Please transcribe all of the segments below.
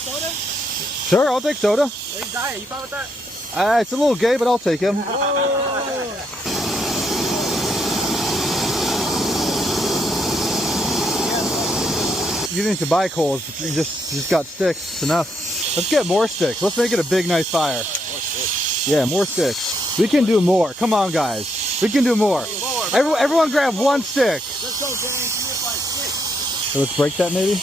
soda? Sure, I'll take soda. He's diet. You fine with that? It's a little gay, but I'll take him. You didn't need to buy coals. You just got sticks. It's enough. Let's get more sticks. Let's make it a big, nice fire. Yeah, more sticks. We can do more. Come on, guys. We can do more. Everyone grab one stick. Let's go, gang. Give me 5 sticks. So let's break that, maybe.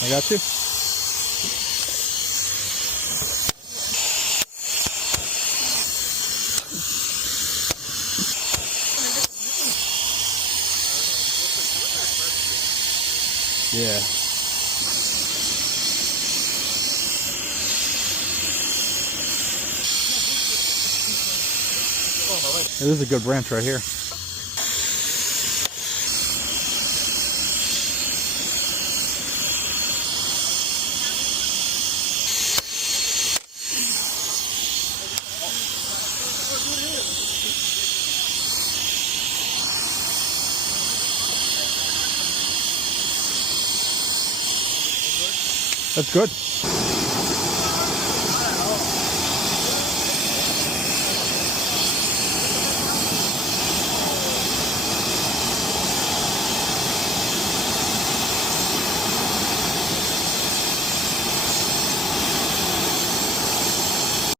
I got you. Yeah. This is a good branch right here. That's good.